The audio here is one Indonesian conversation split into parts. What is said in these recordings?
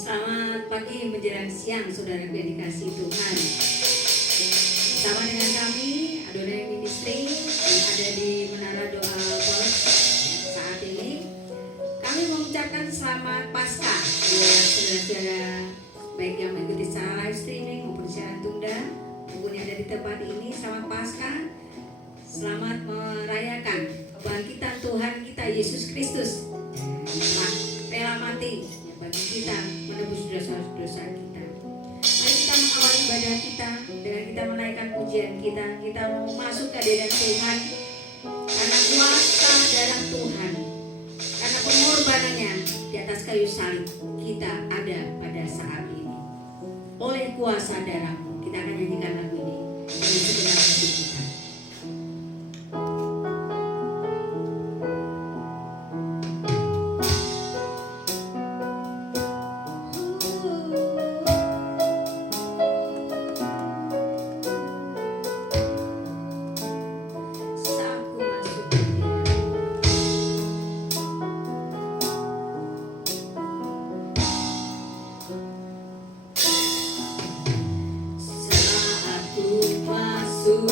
Selamat pagi menjelang siang, saudara yang dikasih Tuhan. Sama dengan kami, Adonai Ministry yang ada di Menara Doa Polres saat ini, kami mengucapkan selamat Paskah ya saudara-saudara, baik yang mengikuti secara live streaming maupun secara tunda maupun yang ada di tempat ini. Selamat Paskah, selamat merayakan kebangkitan Tuhan kita Yesus Kristus, rela mati bagi kita menebus dosa-dosa kita. Mari kita mengawali ibadah kita dengan kita menaikkan pujian kita. Kita mau masuk ke hadirat Tuhan karena kuasa darah Tuhan, karena pengorbanannya di atas kayu salib kita ada pada saat ini. Oleh kuasa darah-Mu, kita akan nyanyikan lagu ini dengan segenap hati kita. Saat ku masuk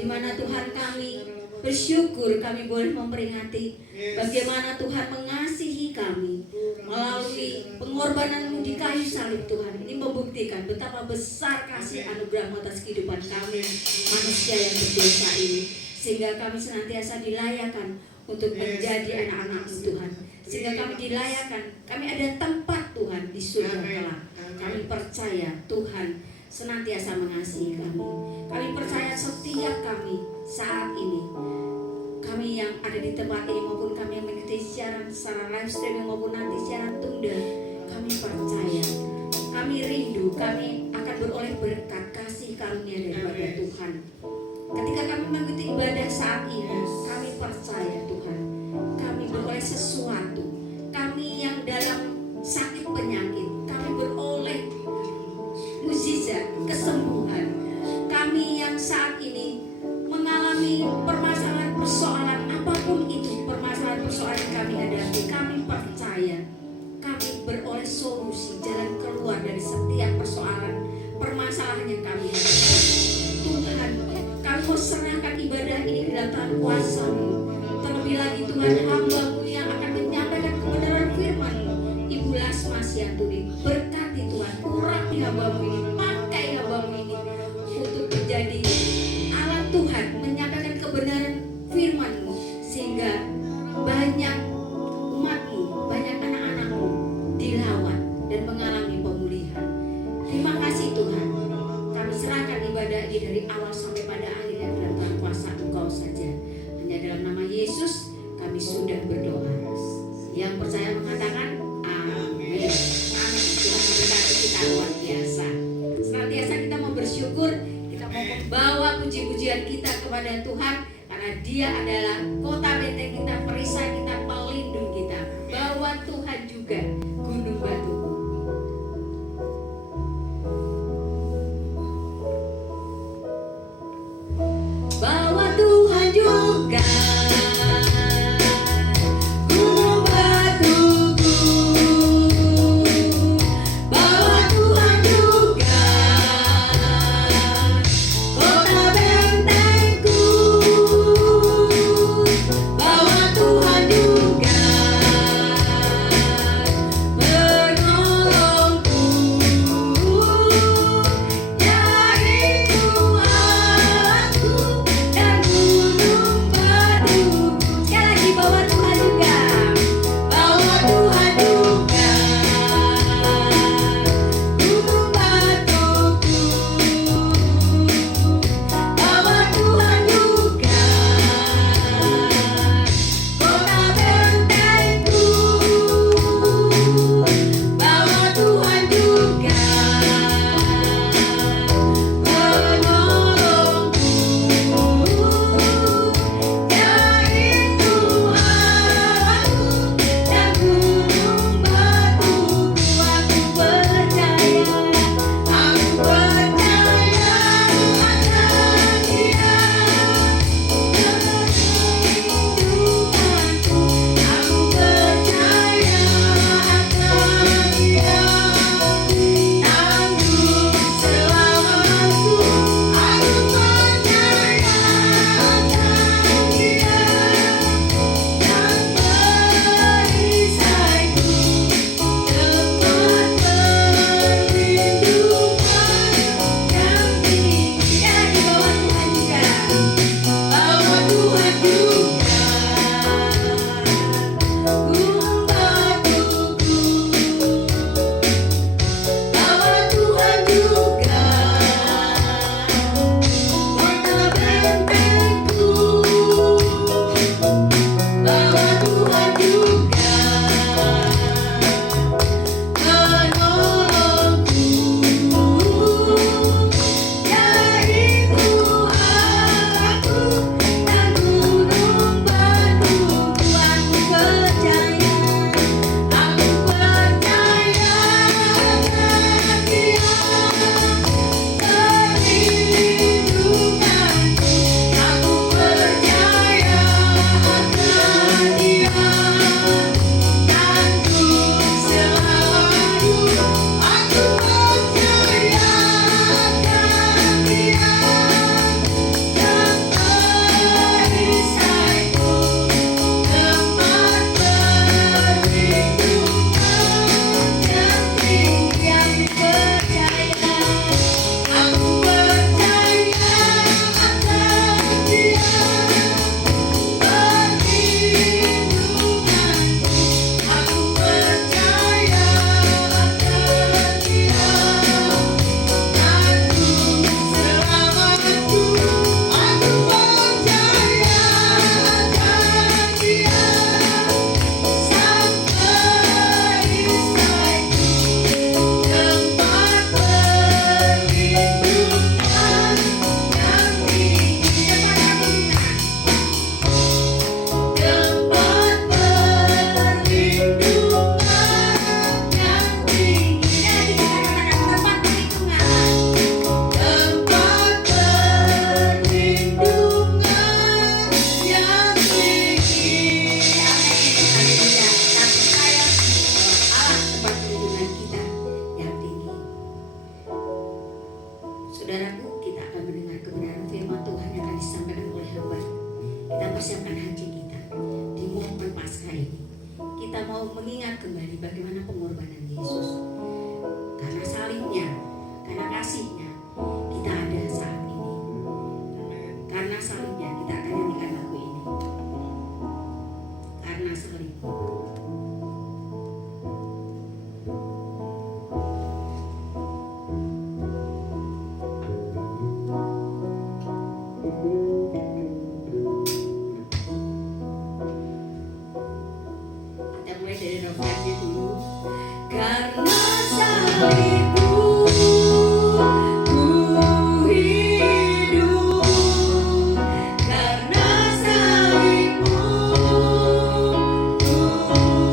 di mana Tuhan kami bersyukur kami boleh memperingati bagaimana Tuhan mengasihi kami melalui pengorbanan-Mu di kayu salib. Tuhan, ini membuktikan betapa besar kasih anugerah atas kehidupan kami manusia yang berdosa ini, sehingga kami senantiasa dilayakan untuk menjadi anak-anak-Mu Tuhan, sehingga kami dilayakan, kami ada tempat Tuhan di surga kelak. Kami percaya Tuhan senantiasa mengasihi kami. Kami percaya setiap kami saat ini, kami yang ada di tempat ini maupun kami yang mengikuti siaran secara live streaming maupun nanti siaran tunda, kami percaya, kami rindu, kami akan beroleh berkat kasih karunia daripada Tuhan. Ketika kami mengikuti ibadah saat ini, kami percaya Tuhan, kami beroleh sesuatu. Kami yang dalam sakit penyakit, kami beroleh mukjizat kesembuhan. Kami yang saat ini mengalami persoalan apapun itu, persoalan yang kami hadapi, kami percaya kami beroleh solusi, jalan keluar dari setiap permasalahan yang kami hadapi. Tuhan, kami mau serahkan ibadah ini di dalam tangan kuasa-Mu. Terlebih lagi Tuhan, hamba-Mu yang akan menyampaikan kebenaran firman-Mu, Ibu Lasma Sianturi, berkati Tuhan, urapi hamba-Mu ini, pakai hamba-Mu ini untuk menjadi alat Tuhan, menyampaikan kebenaran firman-Mu, sehingga banyak umat-Mu, banyak anak-anak-Mu dilawat dan mengalami pemulihan. Terima kasih Tuhan, kami serahkan ibadah ini dari awal sampai pada akhirnya dalam Tuhan kuasa Engkau saja. Hanya dalam nama Yesus kami sudah berdoa. Yang percaya mengatakan amin. Amin. Tuhan memberkati kita luar biasa. Senantiasa kita mau bersyukur, kita mau membawa puji-pujian kita kepada Tuhan, karena Dia adalah kota benteng kita, perisai kita, pelindung kita. Bawa Tuhan juga gunung batu. Bawa Tuhan juga gunung batuku, bawa Tuhan juga kota bentengku, bawa Tuhan juga mempersiapkan hati kita di momen Paskah ini. Kita mau mengingat kembali bagaimana pengorbanan Yesus. Karena salibnya, karena kasihnya, kita ada saat ini. Karena salibnya kita akan nyanyikan lagu ini. Karena salib. Kita mulai dari refrennya dulu. Karena salibmu ku hidup, karena salibmu ku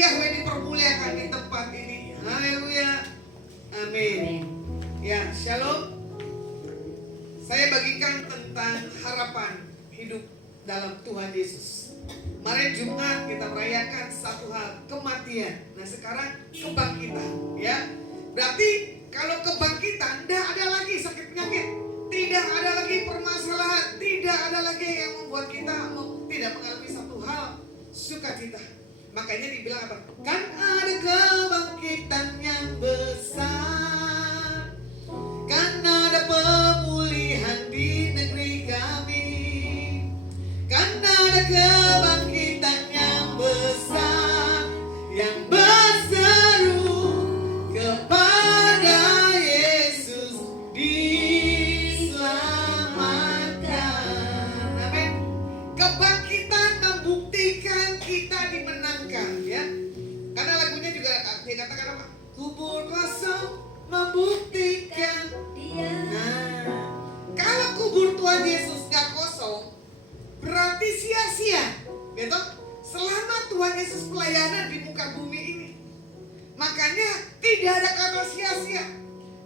Yahweh dipermuliakan di tempat ini. Haleluya. Amin. Ya, shalom. Saya bagikan tentang harapan hidup dalam Tuhan Yesus. Kemarin Jumat kita merayakan satu hal, kematian. Nah sekarang kebangkitan, ya. Berarti kalau kebangkitan, tidak ada lagi sakit penyakit, tidak ada lagi permasalahan, tidak ada lagi yang membuat kita tidak mengalami satu hal sukacita. Makanya dibilang apa? Kan ada kebangkitan yang besar, kan ada pemulihan di negeri kami, kan ada kebangkitan yang besar, yang berseru kepada Yesus diselamatkan. Amin. Kebangkitan membuktikan kita dimenangkan, ya. Karena lagunya juga dikatakan apa? Kubur kosong membuktikan dia. Nah, kalau kubur Tuhan Yesus gak kosong, berarti sia-sia, gitu. Selama Tuhan Yesus pelayanan di muka bumi ini, makanya tidak ada kata sia-sia.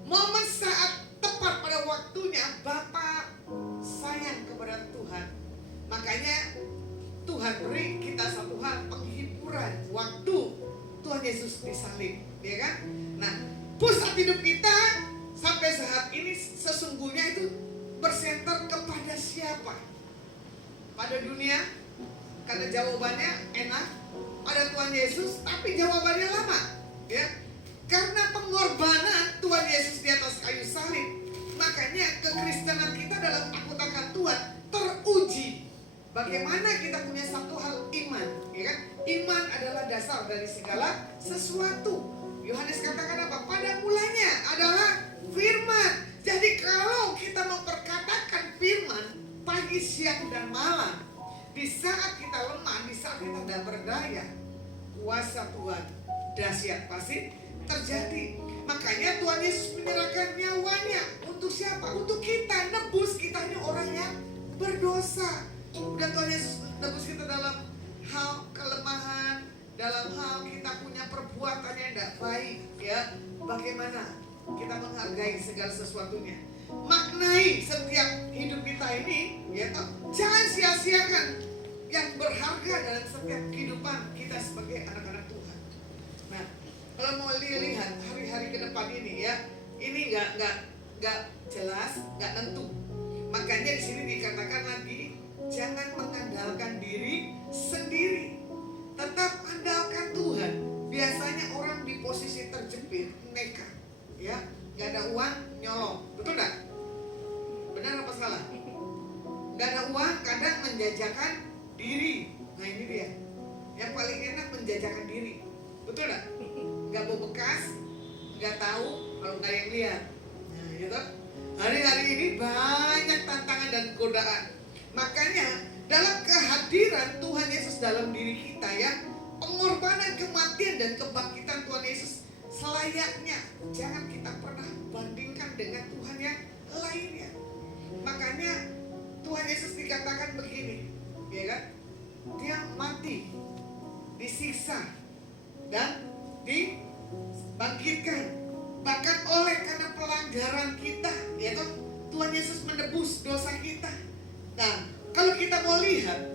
Momen saat tepat pada waktunya Bapa sayang kepada Tuhan. Makanya Tuhan beri kita satu hal, penghiburan waktu Tuhan Yesus disalib, ya kan? Nah, pusat hidup kita sampai saat ini sesungguhnya itu bersenter kepada siapa? Pada dunia? Karena jawabannya enak, ada Tuhan Yesus, tapi jawabannya lama, ya. Karena pengorbanan Tuhan Yesus di atas kayu salib, makanya kekristenan kita dalam takut akan Tuhan teruji. Bagaimana kita punya satu hal, iman, ya kan? Iman adalah dasar dari segala sesuatu. Yohanes katakan apa? Pada mulanya adalah firman. Jadi kalau kita memperkatakan firman pagi, siang, dan malam, di saat kita lemah, di saat kita tidak berdaya, kuasa Tuhan dahsyat pasti terjadi. Makanya Tuhan Yesus menyerahkan nyawanya untuk siapa? Untuk kita, nebus kita ini orang yang berdosa. Udah Tuhan Yesus nebus kita dalam hal kelemahan, dalam hal kita punya perbuatan yang tidak baik, ya. Bagaimana kita menghargai segala sesuatunya, maknai setiap hidup kita ini, ya toh. Jangan sia-siakan yang berharga dalam setiap kehidupan kita sebagai anak-anak Tuhan. Nah, kalau mau lihat hari-hari ke depan ini, ya, ini nggak jelas, nggak nentu. Makanya di sini dikatakan lagi, jangan mengandalkan diri sendiri, tetap andalkan Tuhan. Biasanya orang di posisi terjepit, nekat, ya, nggak ada uang, nyolong, betul nggak? Benar apa salah? Nggak ada uang, kadang menjajakan diri. Nah ini dia, yang paling enak menjajakan diri, betul nggak? Nggak bawa bekas, nggak tahu kalau nggak yang lihat. Nah, gitu. Hari-hari ini banyak tantangan dan godaan. Makanya dalam kehadiran Tuhan Yesus dalam diri kita, ya, pengorbanan, kematian, dan kebangkitan Tuhan Yesus selayaknya jangan kita pernah bandingkan dengan Tuhan yang lainnya. Makanya Tuhan Yesus dikatakan begini, ya kan? Dia mati, disiksa, dan dibangkitkan. Bahkan oleh karena pelanggaran kita, ya kan? Tuhan Yesus menebus dosa kita. Nah, kalau kita mau lihat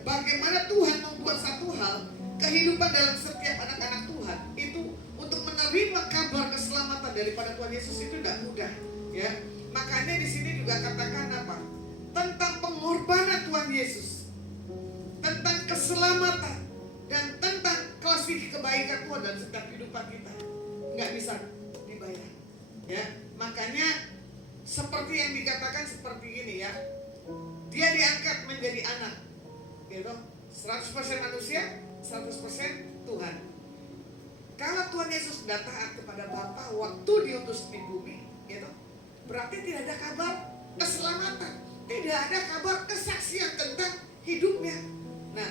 bagaimana Tuhan membuat satu hal, kehidupan dalam setiap anak-anak Tuhan itu untuk menerima kabar keselamatan daripada Tuhan Yesus itu tidak mudah, ya. Makanya di sini juga katakan apa? Tentang pengorbanan Tuhan Yesus, tentang keselamatan, dan tentang kasih kebaikan Tuhan dalam setiap kehidupan kita, nggak bisa dibayar, ya. Makanya seperti yang dikatakan seperti ini, ya, dia diangkat menjadi anak, gitu, 100% manusia, 100% Tuhan. Kalau Tuhan Yesus sudah taat kepada Bapa waktu diutus di bumi, gitu, berarti tidak ada kabar keselamatan, tidak ada kabar kesaksian tentang hidupnya. Nah,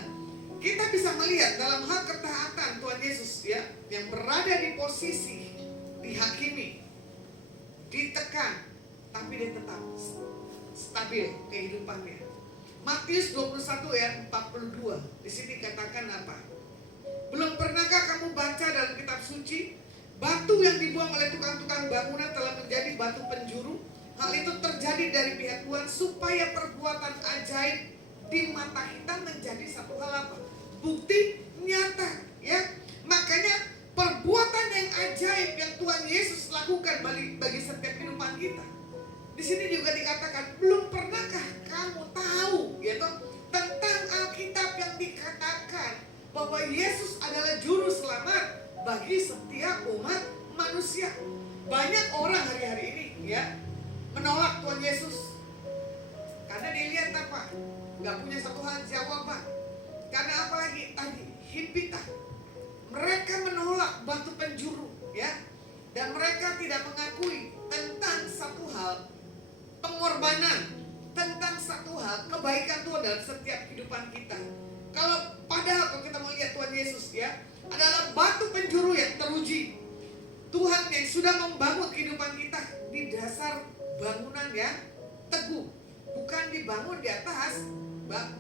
kita bisa melihat dalam hal ketaatan Tuhan Yesus, ya, yang berada di posisi dihakimi, ditekan, tapi dia tetap stabil kehidupannya. Matius 21 ayat 42. Di sini katakan apa? Belum pernahkah kamu baca dalam kitab suci, batu yang dibuang oleh tukang-tukang bangunan telah menjadi batu penjuru? Hal itu terjadi dari pihak Tuhan supaya perbuatan ajaib di mata kita menjadi satu hal apa? Bukti nyata, ya. Makanya perbuatan yang ajaib yang Tuhan Yesus lakukan bagi setiap kehidupan kita. Di sini juga dikatakan, belum pernahkah kamu tahu, gitu, tentang Alkitab yang dikatakan bahwa Yesus adalah juru selamat bagi setiap umat manusia. Banyak orang hari-hari ini, ya, menolak Tuhan Yesus karena dilihat apa? Gak punya satu hal jawaban. Karena apalagi tadi himpita. Mereka menolak batu penjuru, ya, dan mereka tidak mengakui tentang satu hal pengorbanan, tentang satu hal kebaikan Tuhan dalam setiap kehidupan kita. Padahal kita mau lihat Tuhan Yesus, ya, adalah batu penjuru yang teruji. Tuhan yang sudah membangun kehidupan kita di dasar bangunan yang teguh, bukan dibangun di atas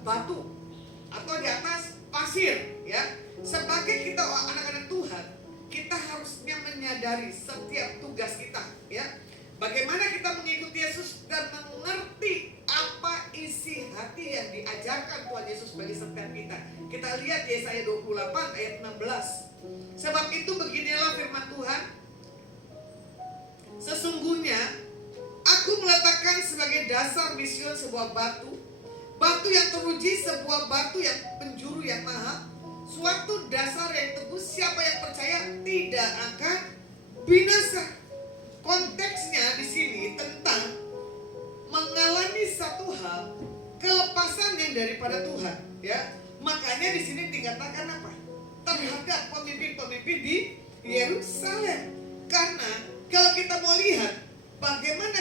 batu atau di atas pasir, ya. Sebagai kita anak-anak Tuhan, kita harusnya menyadari setiap tugas kita, ya. Bagaimana kita mengikuti Yesus dan mengerti apa isi hati yang diajarkan Tuhan Yesus bagi setiap kita. Kita lihat Yesaya 28 ayat 16. Sebab itu beginilah firman Tuhan, sesungguhnya aku meletakkan sebagai dasar di Sion sebuah batu yang teruji, sebuah batu yang penjuru yang mahal, suatu dasar yang teguh, siapa yang percaya tidak akan binasa. Konteksnya di sini tentang mengalami satu hal kelepasan yang daripada Tuhan, ya. Makanya di sini dikatakan apa? Terhadap pemimpin-pemimpin di Yerusalem. Karena kalau kita mau lihat bagaimana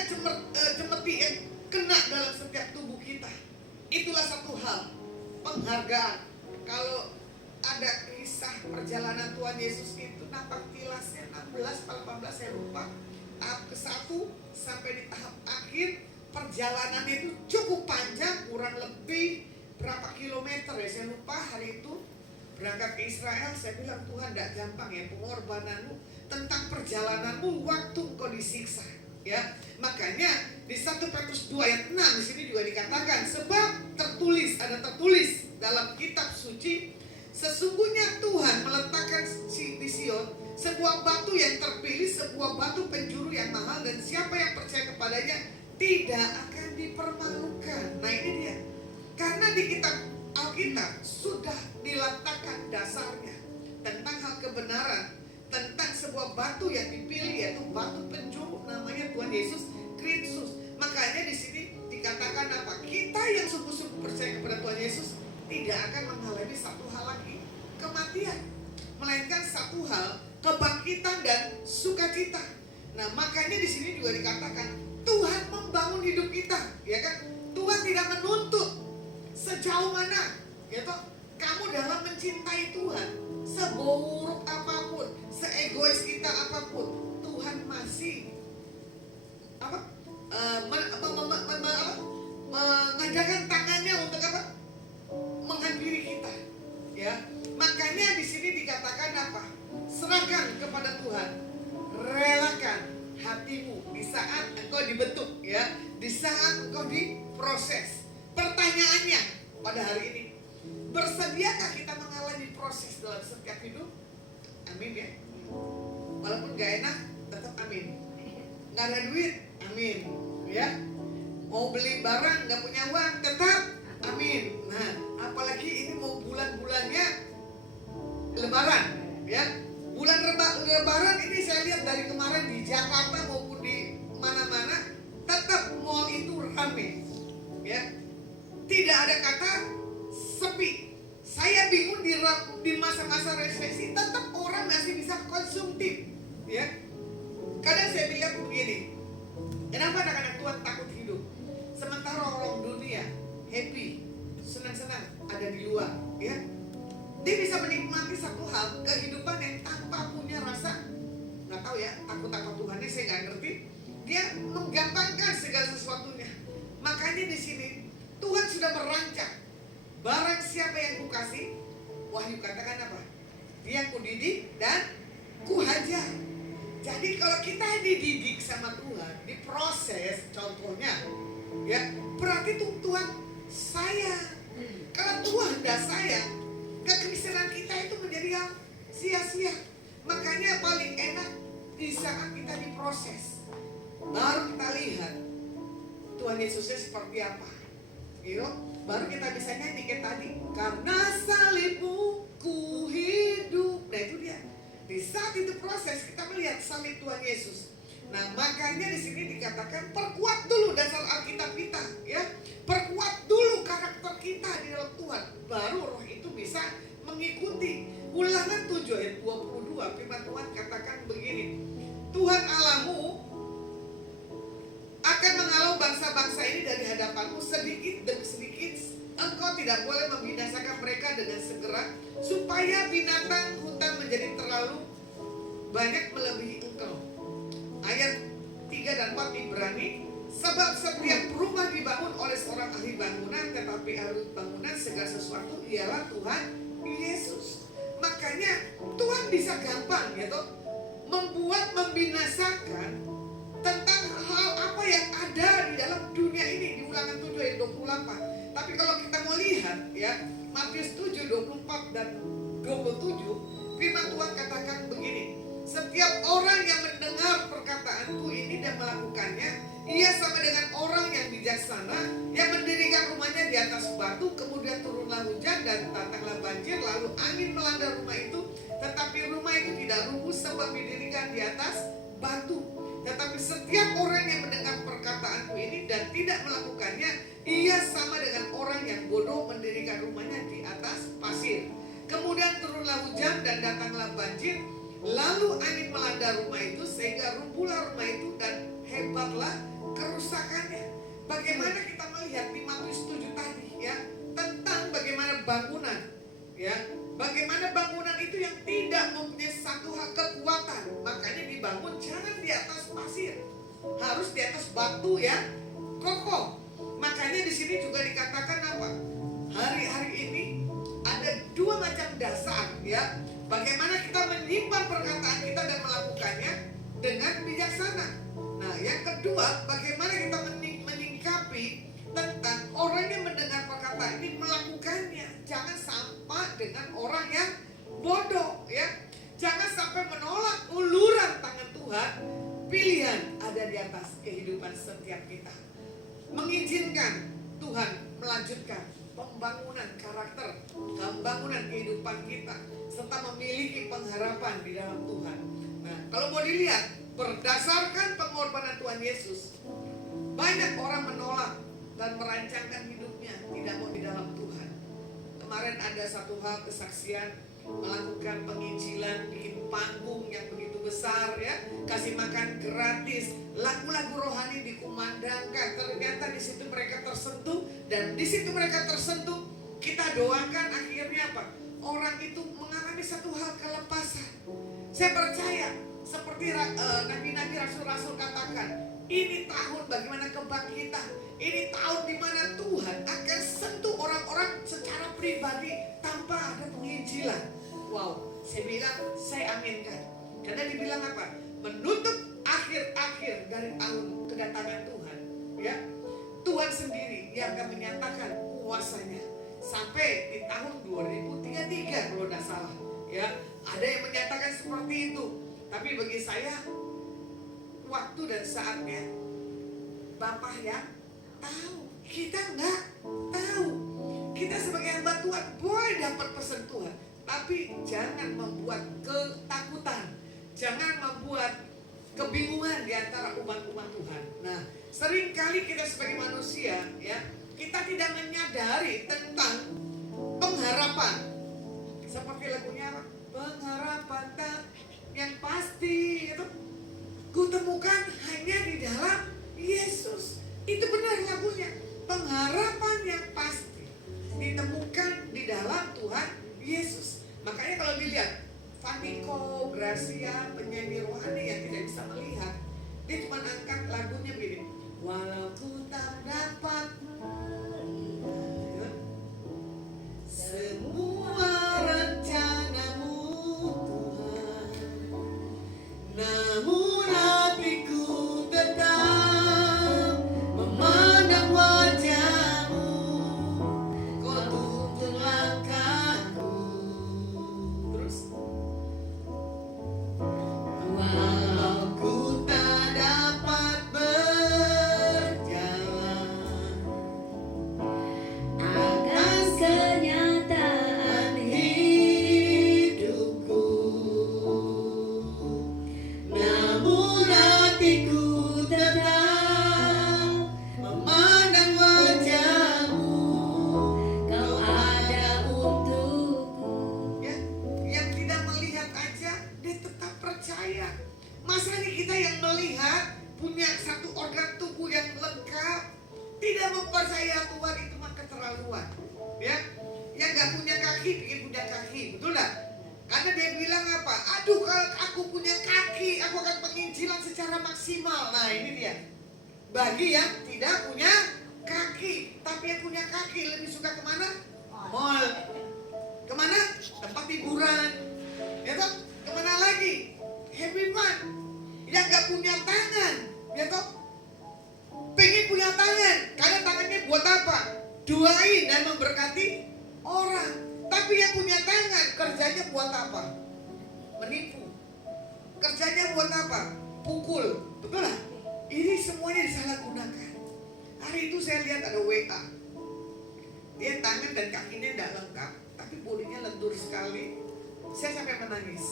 cemeti yang kena dalam setiap tubuh kita, itulah satu hal penghargaan. Kalau ada kisah perjalanan Tuhan Yesus itu napak tilasnya 16 atau 18 saya lupa, tahap ke-1 sampai di tahap akhir perjalanan itu cukup panjang, kurang lebih berapa kilometer ya saya lupa. Hari itu berangkat ke Israel, saya bilang Tuhan tidak gampang ya pengorbananmu, tentang perjalananmu waktu engkau disiksa, ya. Makanya di 1 Petrus 2 ayat 6 di sini juga dikatakan, sebab tertulis dalam kitab suci, sesungguhnya Tuhan meletakkan di Sion sebuah batu yang terpilih, sebuah batu penjuru yang mahal, dan siapa yang percaya kepadanya tidak akan dipermalukan. Nah ini dia. Karena di kitab Alkitab sudah diletakkan dasarnya tentang hal kebenaran, tentang sebuah batu yang dipilih, yaitu batu penjuru, namanya Tuhan Yesus Kristus. Makanya di sini dikatakan apa? Kita yang sungguh-sungguh percaya kepada Tuhan Yesus tidak akan mengalami satu hal lagi, kematian, melainkan satu hal kebangkitan dan sukacita. Nah, makanya di sini juga dikatakan Tuhan membangun hidup kita, ya kan? Tuhan tidak menuntut sejauh mana, gitu, kamu dalam mencintai Tuhan, seburuk apapun, seegois kita apapun, Tuhan masih mengajarkan tangannya untuk apa? Menghampiri kita, ya. Makanya di sini dikatakan apa? Serahkan kepada Tuhan, relakan hatimu di saat engkau dibentuk, ya, di saat engkau diproses. Pertanyaannya pada hari ini, bersediakah kita mengalami proses dalam setiap hidup? Amin, ya. Walaupun gak enak, tetap amin. Gak ada duit, amin, ya. Mau beli barang gak punya uang, tetap amin. Nah, apalagi ini mau bulan-bulannya Lebaran, ya. Bulan Lebaran ini saya lihat dari kemarin di Jakarta maupun di mana-mana, tetap mall itu ramai, ya. Tidak ada kata sepi. Saya bingung di masa-masa resesi tetap orang masih bisa konsumtif, ya. Kadang saya bilang begini, kenapa anak-anak Tuhan takut hidup? Sementara orang dunia happy, senang-senang ada di luar, ya. Dia bisa menikmati satu hal, kehidupan yang tanpa punya rasa, nggak tahu ya, takut Tuhannya saya nggak ngerti. Dia menggampangkan segala sesuatunya. Makanya di sini Tuhan sudah merancang. Barang siapa yang kukasih, Wahyu katakan apa? Dia kudidik dan kuhajar. Jadi kalau kita dididik sama Tuhan, diproses, contohnya, ya berarti Tuhan sayang. Kalau Tuhan tidak sayang, kekristenan kita itu menjadi yang sia-sia. Makanya paling enak di saat kita diproses, baru kita lihat Tuhan Yesusnya seperti apa, gitu. Baru kita bisa nyanyi kayak tadi, karena salibmu ku hidup. Nah itu dia. Di saat itu proses kita melihat salib Tuhan Yesus. Nah makanya di sini dikatakan perkuat dulu dasar Alkitab kita, ya. Perkuat dulu karakter kita di dalam Tuhan, baru roh itu bisa mengikuti. Ulangan 7 ayat 22 firman Tuhan katakan begini, Tuhan Allahmu akan menghalau bangsa-bangsa ini dari hadapanmu sedikit demi sedikit. Engkau tidak boleh membinasakan mereka dengan segera, supaya binatang hutan menjadi terlalu banyak melebihi engkau. Ayat 3 dan 4 Ibrani, sebab setiap rumah dibangun oleh seorang ahli bangunan, tetapi ahli bangunan segala sesuatu ialah Tuhan Yesus. Makanya Tuhan bisa gampang gitu membuat membinasakan tentang hal apa yang ada di dalam dunia ini di Ulangan 7 ayat 28. Tapi kalau kita mau lihat ya, Matius 7 24 dan 27, firman Tuhan katakan begini, setiap orang yang mendengar perkataanku ini dan melakukannya, ia sama dengan orang yang bijaksana yang mendirikan rumahnya di atas batu, kemudian turunlah hujan dan datanglah banjir, lalu angin melanda rumah itu, tetapi rumah itu tidak rubuh sebab didirikan di atas batu. Tetapi setiap orang yang mendengar perkataanku ini dan tidak melakukannya, ia sama dengan orang yang bodoh mendirikan rumahnya di atas pasir. Kemudian turunlah hujan dan datanglah banjir, lalu angin melanda rumah itu sehingga rubuhlah rumah itu dan hebatlah kerusakannya. Bagaimana kita melihat di Matius 7 tadi ya, tentang bagaimana bangunan ya, bagaimana bangunan itu yang tidak mempunyai satu hal kekuatan, makanya dibangun jangan di atas pasir, harus di atas batu ya, kokoh. Makanya di sini juga dikatakan apa? Hari-hari ini ada dua macam dasar ya, bagaimana kita menyimpan perkataan kita dan melakukannya dengan bijaksana. Nah yang kedua, bagaimana kita menyingkapi tentang orang yang mendengar perkataan ini melakukannya. Jangan sama dengan orang yang bodoh ya. Jangan sampai menolak uluran tangan Tuhan. Pilihan ada di atas kehidupan setiap kita. Mengizinkan Tuhan melanjutkan pembangunan karakter, pembangunan kehidupan kita, serta memiliki pengharapan di dalam Tuhan. Nah, kalau mau dilihat berdasarkan pengorbanan Tuhan Yesus, banyak orang menolak dan merancangkan hidupnya tidak mau di dalam Tuhan. Kemarin ada satu hal kesaksian, melakukan penginjilan, bikin panggung yang begitu besar ya, kasih makan gratis, lagu-lagu rohani dikumandangkan. Ternyata di situ mereka tersentuh, dan di situ mereka tersentuh, kita doakan akhirnya apa? Orang itu mengalami satu hal kelepasan. Saya percaya seperti nabi-nabi, rasul-rasul katakan, ini tahun bagaimana kebangkitan. Ini tahun di mana Tuhan akan sentuh orang-orang secara pribadi tanpa ada penginjilan. Wow, saya bilang, saya aminkan. Karena dibilang apa? Menutup akhir-akhir dari tahun kedatangan Tuhan. Ya, Tuhan sendiri yang akan menyatakan kuasanya sampai di tahun 2033 kalau tidak salah. Ya, ada yang menyatakan seperti itu. Tapi bagi saya, waktu dan saatnya Bapak yang tahu, kita nggak tahu. Kita sebagai hamba Tuhan boleh dapat pesan Tuhan, tapi jangan membuat ketakutan, jangan membuat kebingungan di antara umat-umat Tuhan. Nah, seringkali kita sebagai manusia ya, kita tidak menyadari tentang pengharapan. Seperti lagunya apa? Pengharapan tak yang pasti itu kutemukan hanya di dalam Yesus. Itu benar lagunya. Pengharapan yang pasti ditemukan di dalam Tuhan Yesus. Makanya kalau dilihat Faniko, Gracia, penyanyi rohani yang tidak bisa melihat, dia cuma angkat lagunya begini. Walau ku tak dapat ya Tuhan, itu mah keterlaluan. Ya, yang nggak punya kaki bikin punya kaki, betul nggak? Karena dia bilang apa? Aduh, kalau aku punya kaki, aku akan penginjilan secara maksimal. Nah ini dia. Bagi yang tidak punya kaki, tapi yang punya kaki lebih suka kemana? Mall. Kemana? Tempat hiburan. Ya toh? Kemana lagi? Happy fun. Yang nggak punya tangan, ya toh? Pengen punya tangan, karena tangannya buat apa? Doain dan memberkati orang. Tapi yang punya tangan, kerjanya buat apa? Menipu. Kerjanya buat apa? Pukul. Betul lah? Ini semuanya disalahgunakan. Hari itu saya lihat ada WA. Dia tangan dan kakinya tidak lengkap, tapi bodinya lentur sekali. Saya sampai menangis.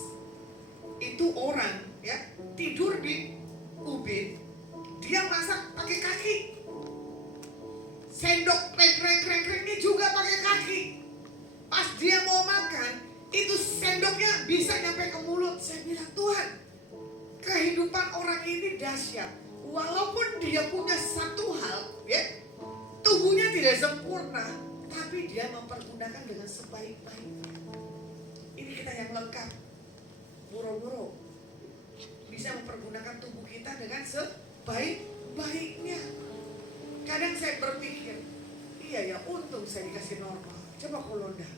Itu orang ya tidur di ubin, dia masak pakai kaki. Sendok kreng-kreng-kreng-krengnya juga pakai kaki. Pas dia mau makan, itu sendoknya bisa nyampe ke mulut. Saya bilang, Tuhan, kehidupan orang ini dahsyat. Walaupun dia punya satu hal, ya, tubuhnya tidak sempurna, tapi dia mempergunakan dengan sebaik-baiknya. Ini kita yang lengkap, boro-boro bisa mempergunakan tubuh kita dengan sebaik-baiknya. Kadang saya berpikir, iya ya, untung saya dikasih normal. Coba kalau enggak,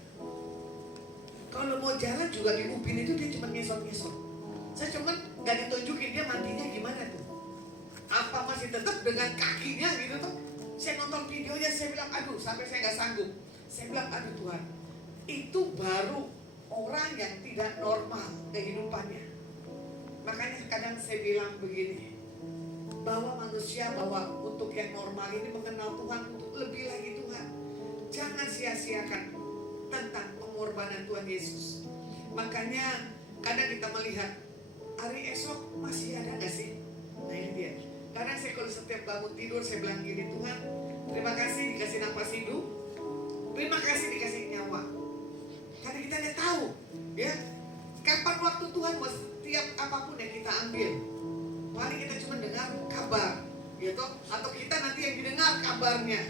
kalau mau jalan juga di ubin itu dia cuma ngesot-ngesot. Saya cuma nggak ditunjukin dia mandinya gimana tuh. Apa masih tetap dengan kakinya gitu tuh. Saya nonton videonya, saya bilang, aduh, sampai saya nggak sanggup. Saya bilang, aduh Tuhan, itu baru orang yang tidak normal kehidupannya. Makanya kadang saya bilang begini, bahwa manusia, bahwa untuk yang normal ini mengenal Tuhan, untuk lebih lagi Tuhan. Jangan sia-siakan tentang pengorbanan Tuhan Yesus. Makanya kadang kita melihat, hari esok masih ada gak sih? Nah ini dia. Karena saya kalau setiap bangun tidur, saya bilang gini, Tuhan, terima kasih dikasih nafas hidup, terima kasih dikasih nyawa. Karena kita tidak tahu, ya, kapan waktu Tuhan mau setiap apapun yang kita ambil. Paling kita cuma dengar kabar, gitu, atau kita nanti yang didengar kabarnya.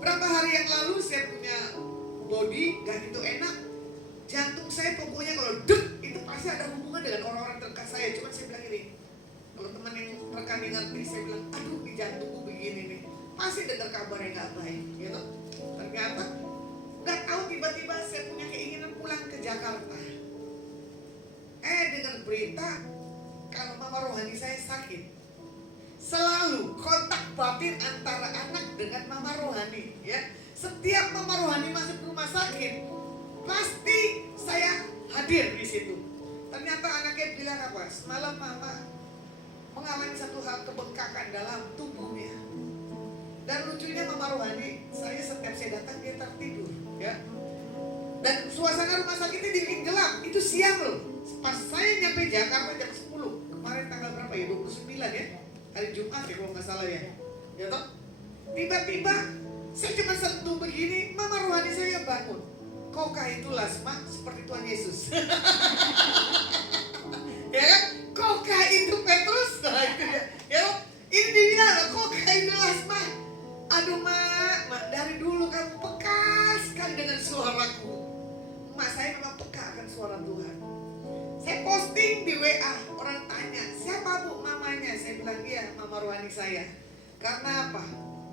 Berapa hari yang lalu saya punya body gak gitu enak, jantung saya pokoknya kalau dek itu pasti ada hubungan dengan orang-orang terdekat saya. Cuma saya bilang ini, kalau teman yang rekan yang ngerti, saya bilang, aduh di jantungku begini nih, pasti dengar kabar yang gak baik, gitu. Ternyata gak tahu tiba-tiba saya punya keinginan pulang ke Jakarta. Dengar berita kalau mama rohani saya sakit. Selalu kontak batin antara anak dengan mama rohani, ya. Setiap mama rohani masuk rumah sakit, pasti saya hadir di situ. Ternyata anaknya bilang apa? Semalam mama mengalami satu hal kebengkakan dalam tubuhnya. Dan lucunya mama rohani, saya setiap saya datang dia tertidur, ya. Dan suasana rumah sakitnya dibikin gelap, itu siang loh. Pas saya nyampe Jakarta jam 10, kemarin tanggal berapa ya? 29 ya? Hari Jumat ya kalau nggak salah ya. Ya toh? Tiba-tiba saya cuma sentuh begini, mama rohani saya bangun. Kokah itu lasma seperti Tuhan Yesus. Ya kan? Kokah itu Petrus. Nah itu dia. Ya, ini dibilang kokah itu lasma. Aduh mak, dari dulu kamu peka sekali dengan suaraku. Mak saya memang peka akan suara Tuhan. Saya posting di WA, orang tanya, siapa bu mamanya? Saya bilang, iya mama rohani saya. Karena apa?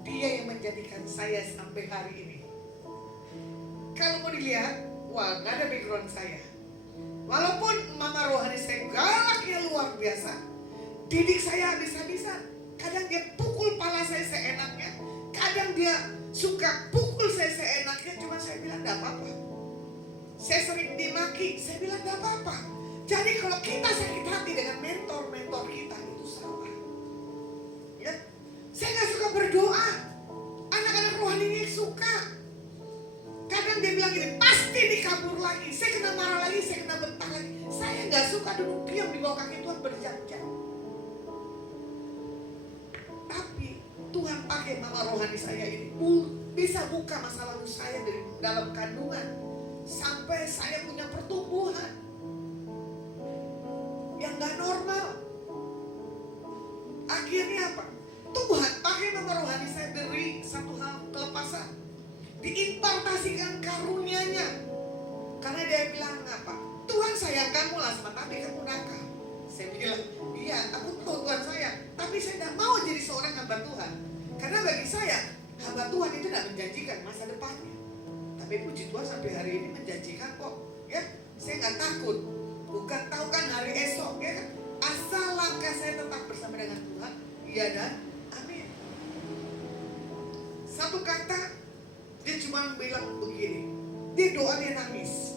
Dia yang menjadikan saya sampai hari ini. Kalau mau dilihat, wah gak ada background saya. Walaupun mama rohani saya galaknya luar biasa, didik saya habis-habisan. Kadang dia pukul pala saya seenaknya, kadang dia suka pukul saya seenaknya. Cuma saya bilang gak apa-apa. Saya sering dimaki, saya bilang gak apa-apa. Jadi kalau kita sakit hati dengan mentor-mentor kita, itu salah. Ya, saya gak suka berdoa. Anak-anak rohaninya suka. Kadang dia bilang gini, pasti dikabur lagi. Saya kena marah lagi, saya kena bentak lagi. Saya gak suka duduk diam di bawah kaki Tuhan berjam-jam. Tapi Tuhan pakai mama rohani saya ini bisa buka masa lalu saya dari dalam kandungan sampai saya punya pertumbuhan yang gak normal. Akhirnya apa? Tuhan pakai mama rohani saya dari satu hal kelepasan. Diimpartasikan karunia-Nya. Karena dia bilang apa? Tuhan sayang kamu lah, tapi kamu nakal. Saya bilang, iya aku tahu Tuhan sayang, tapi saya tidak mau jadi seorang hamba Tuhan. Karena bagi saya, hamba Tuhan itu tidak menjanjikan masa depannya. Tapi puji Tuhan sampai hari ini menjanjikan kok. Ya, saya nggak takut. Bukan tahu kan hari esok, ya kan? Asal langkah saya tetap bersama dengan Tuhan, iya dan amin. Satu kata, dia cuma bilang begini. Dia doa, dia nangis.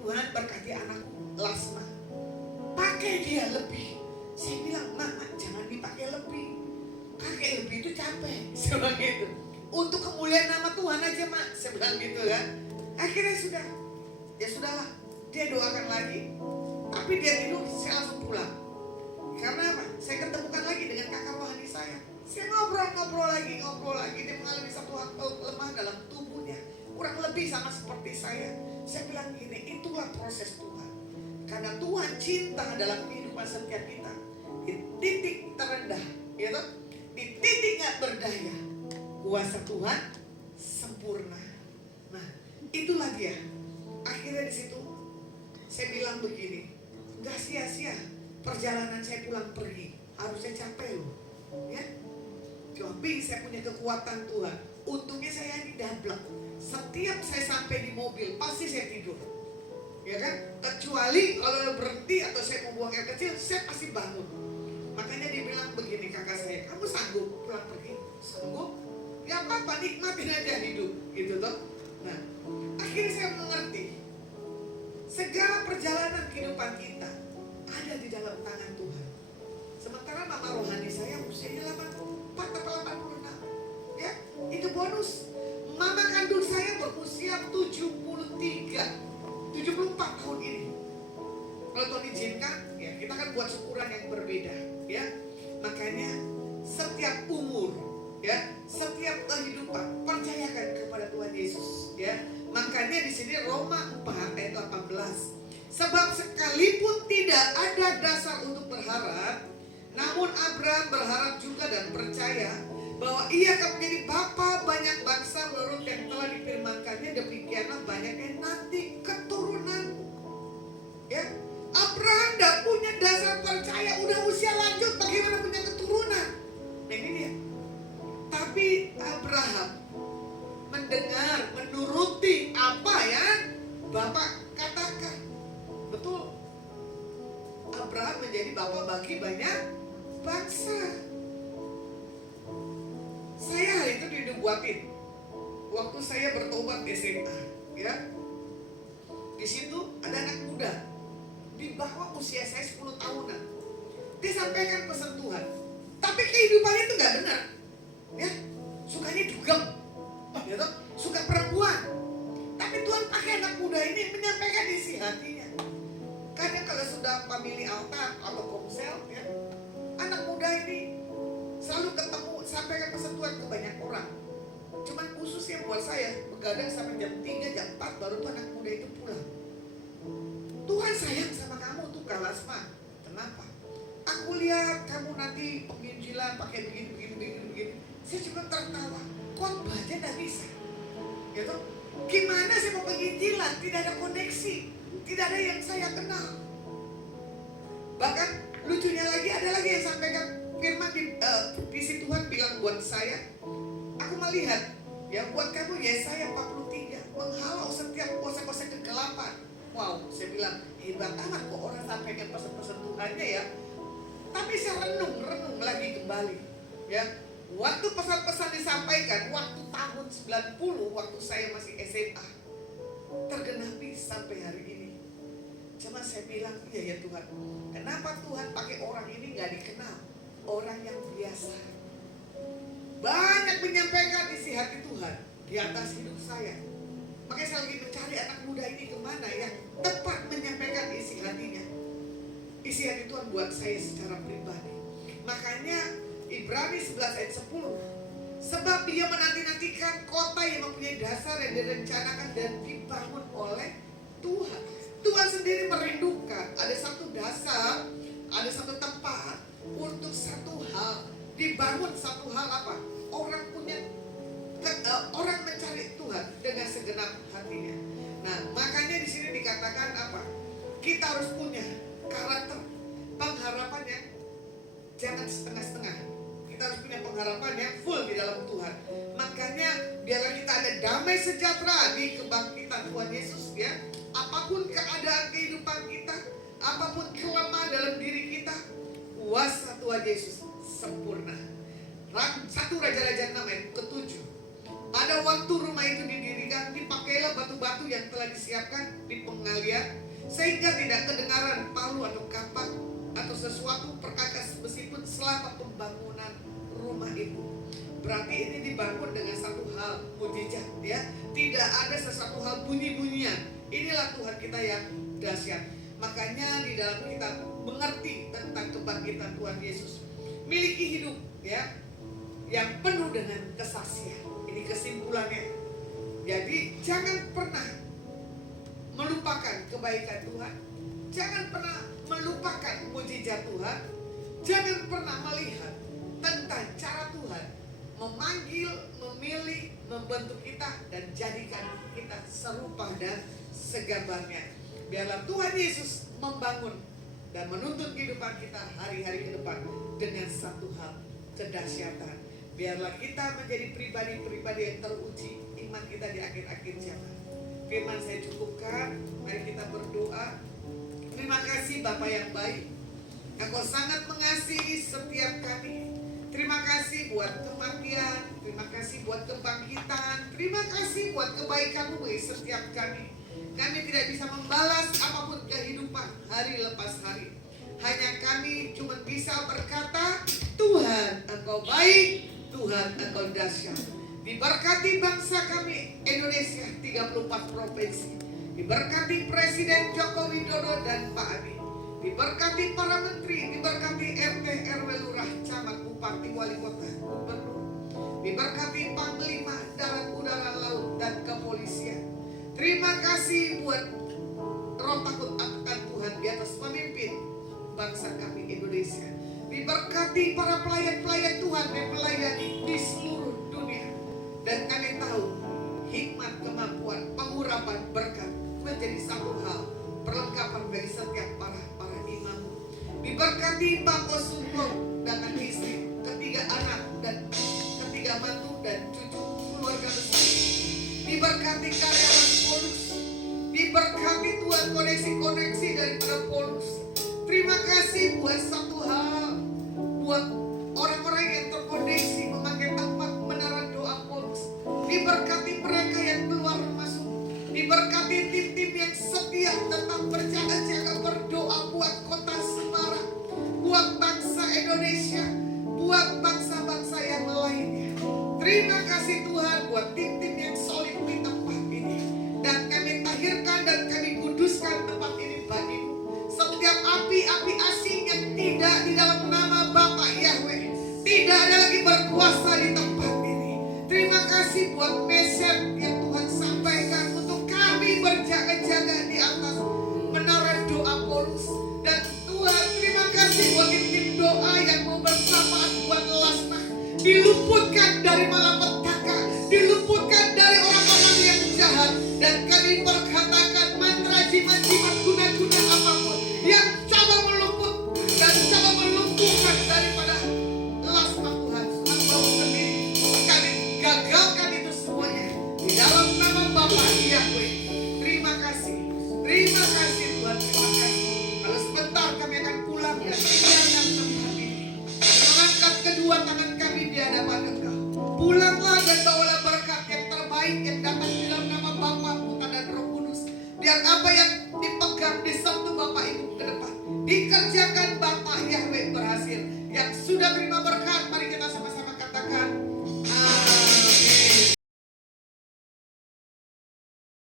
Tuhan berkati anakku, Lasma. Pakai dia lebih. Saya bilang, Mama jangan dipakai lebih. Pakai lebih itu capek. Saya bilang gitu. Untuk kemuliaan nama Tuhan aja, Mak. Saya bilang gitu kan. Akhirnya sudah. Ya sudahlah. Dia doakan lagi. Tapi dia tidur, saya langsung pulang. Karena apa? Saya ketemukan lagi dengan kakak rohani saya. Saya ngobrol lagi. Dia mengalami satu hal lemah dalam tubuhnya. Kurang lebih sama seperti saya. Saya bilang gini, itulah proses Tuhan. Karena Tuhan cinta dalam kehidupan setiap kita. Di titik terendah, gitu? Di titik gak berdaya, kuasa Tuhan sempurna. Nah, itulah dia. Akhirnya di situ saya bilang begini, gak sia-sia perjalanan saya pulang pergi. Harusnya capek loh, ya. Tapi saya punya kekuatan Tuhan. Untungnya saya ini dablek. Setiap saya sampai di mobil pasti saya tidur, ya kan? Kecuali kalau berhenti atau saya mau buang air kecil, saya pasti bangun. Makanya dia bilang begini, kakak saya, kamu sanggup pulang pergi? Sanggup? Ya apa-apa, nikmatin aja hidup, gitu toh. Nah, akhirnya saya mengerti segala perjalanan kehidupan kita ada di dalam tangan Tuhan. Sementara mama rohani saya usianya 84 atau 86, ya itu bonus. Mama kandung saya berusia 74 tahun ini. Kalau Tuhan izinkan, ya kita kan buat syukuran yang berbeda, ya. Makanya setiap umur, ya, setiap kehidupan percayakan kepada Tuhan Yesus, ya. Makanya di sini Roma 4 ayat 18. Sebab sekalipun tidak ada dasar untuk berharap, namun Abraham berharap juga dan percaya bahwa ia akan menjadi bapa banyak bangsa menurut yang telah difirmankannya, demikianlah banyaknya nanti keturunan. Ya, Abraham tidak punya dasar percaya, udah usia lanjut bagaimana punya keturunan. Nah ini dia. Tapi Abraham mendengar, menuruti apa yang Bapak katakan. Betul. Abraham menjadi bapa bagi banyak bangsa. Saya hari itu dibuatin waktu saya bertobat SMA, ya. Di situ ada anak muda di bawah usia saya 10 tahunan. Dia sampaikan pesan Tuhan, tapi kehidupannya itu nggak benar, ya. Sukanya dugem, ya, suka perempuan. Tapi Tuhan pakai anak muda ini menyampaikan isi hatinya. Karena kalau sudah family altar atau komsel, ya, anak muda ini selalu ketemu, sampaikan pesan Tuhan ke banyak orang. Cuman khususnya buat saya, begadang sampai jam 3, jam 4 baru tuh anak muda itu pulang. Tuhan sayang sama kamu tuh Kak Lasma. Kenapa? Aku lihat kamu nanti penginjilan pakai begini. Saya cuma tertawa. Khotbah aja gak bisa, gitu. Gimana saya mau penginjilan? Tidak ada koneksi, tidak ada yang saya kenal. Bahkan lucunya lagi, ada lagi yang sampaikan firman di situ Tuhan bilang buat saya, aku melihat ya buat kamu Yesaya 43 menghalau setiap kuasa-kuasa kegelapan. Wow, saya bilang hebat amat kok orang sampaikan pesan-pesan Tuhannya, ya. Tapi saya renung lagi kembali, ya. Waktu pesan-pesan disampaikan waktu tahun 90, waktu saya masih SMA, tergenapi sampai hari ini. Cuma saya bilang, iya ya Tuhan, kenapa Tuhan pakai orang ini gak dikenal, orang yang biasa. Banyak menyampaikan isi hati Tuhan di atas hidup saya. Makanya saya lagi mencari anak muda ini kemana yang tepat menyampaikan isi hatinya. Isi hati Tuhan buat saya secara pribadi. Makanya Ibrani 11 ayat 10. Sebab dia menanti-nantikan kota yang mempunyai dasar yang direncanakan dan dibangun oleh Tuhan. Tuhan sendiri merindukan ada satu dasar, ada satu tempat untuk satu hal, dibangun satu hal apa? Orang punya orang mencari Tuhan dengan segenap hatinya. Nah, makanya di sini dikatakan apa? Kita harus punya karakter pengharapan yang jangan setengah-setengah. Kita harus punya pengharapan yang full di dalam Tuhan. Makanya biarlah kita ada damai sejahtera di kebangkitan Tuhan Yesus ya. Apapun keadaan kehidupan kita, apapun kelemahan dalam diri kita, kuasa Tuhan Yesus sempurna. 1 Raja-Raja 6 ayat ke-7. Pada waktu rumah itu didirikan, dipakailah batu-batu yang telah disiapkan di pengalian, sehingga tidak kedengaran palu atau kapak atau sesuatu perkakas besi pun selama pembangunan rumah itu. Berarti ini dibangun dengan satu hal mujizat ya. Tidak ada sesuatu hal bunyi-bunyian. Inilah Tuhan kita yang dahsyat. Makanya di dalam kita mengerti tentang kebangkitan Tuhan Yesus, miliki hidup ya yang penuh dengan kesaksian. Ini kesimpulannya. Jadi jangan pernah melupakan kebaikan Tuhan. Jangan pernah melupakan mujizat Tuhan. Jangan pernah melihat tentang cara Tuhan memanggil, memilih, membentuk kita dan jadikan kita serupa dan segambarnya. Biarlah Tuhan Yesus membangun dan menuntun kehidupan kita hari-hari ke depan dengan satu hal, kedahsyatan. Biarlah kita menjadi pribadi-pribadi yang teruji iman kita di akhir-akhir zaman. Firman saya cukupkan, mari kita berdoa. Terima kasih Bapa yang baik, Engkau sangat mengasihi setiap kami. Terima kasih buat kematian, terima kasih buat kebangkitan, terima kasih buat kebaikan-Mu bagi setiap kami. Kami tidak bisa membalas apapun kehidupan hari lepas hari. Hanya kami cuma bisa berkata, Tuhan Engkau baik, Tuhan Engkau dahsyat. Diberkati bangsa kami Indonesia 34 provinsi. Diberkati Presiden Joko Widodo dan Pak Adi. Diberkati para menteri, diberkati RT, RW, lurah, camat, bupati, wali kota, gubernur. Diberkati panglima darat, udara, laut dan kepolisian. Terima kasih buat roh takut akan Tuhan di atas pemimpin bangsa kami Indonesia. Diberkati para pelayan-pelayan Tuhan yang melayani di seluruh dunia. Dan kami tahu hikmat, kemampuan, pengurapan, berkat menjadi satu hal perlengkapan bagi setiap para imam. Diberkati Pak Osumbo dengan istri, ketiga anak dan ketiga mantu dan cucu keluarga besar. Diberkati karyawan Polus. Diberkati Tuhan koneksi-koneksi daripada Polus. Terima kasih buat satu hal, buat orang-orang yang terkoneksi memakai tempat menara doa Polus. Diberkati mereka yang keluar masuk. Diberkati tim-tim yang setia tetap berjaga-jaga berdoa buat kota Semarang, buat bangsa Indonesia, buat bangsa-bangsa yang lainnya. Terima kasih Tuhan buat tim-tim yang solid di tempat ini. Dan kami tahirkan dan kami kuduskan tempat ini bagi-Mu. Setiap api-api asing yang tidak di dalam nama Bapa Yahweh tidak ada lagi berkuasa di tempat ini. Terima kasih buat mesej yang Tuhan sampaikan untuk kami berjaga-jaga di atas menara doa Polus. Dan Tuhan terima kasih buat tim doa yang mau bersamaan buat Lasma, diluputkan dari malapetaka, diluputkan dari orang-orang yang jahat. Dan kami berkatakan mantra jimat-jimat guna-guna apapun yang coba meluput dan coba melumpuhkan daripada Lasma Tuhan, hamba-Mu sendiri, kami gagalkan itu semuanya di dalam nama Bapa Yahweh. Terima kasih Tuhan, terima kasih. Kalau sebentar kami akan pulang dan meninggalkan tempat ini, kami mengangkat kedua tangan kami di hadapan Engkau. Pulanglah dan bawalah berkat yang terbaik yang datang di dalam nama Bapa, Putra dan Roh Kudus. Biar apa yang dipegang di Sabtu Bapak Ibu ke depan dikerjakan Bapak Yahweh berhasil. Yang sudah terima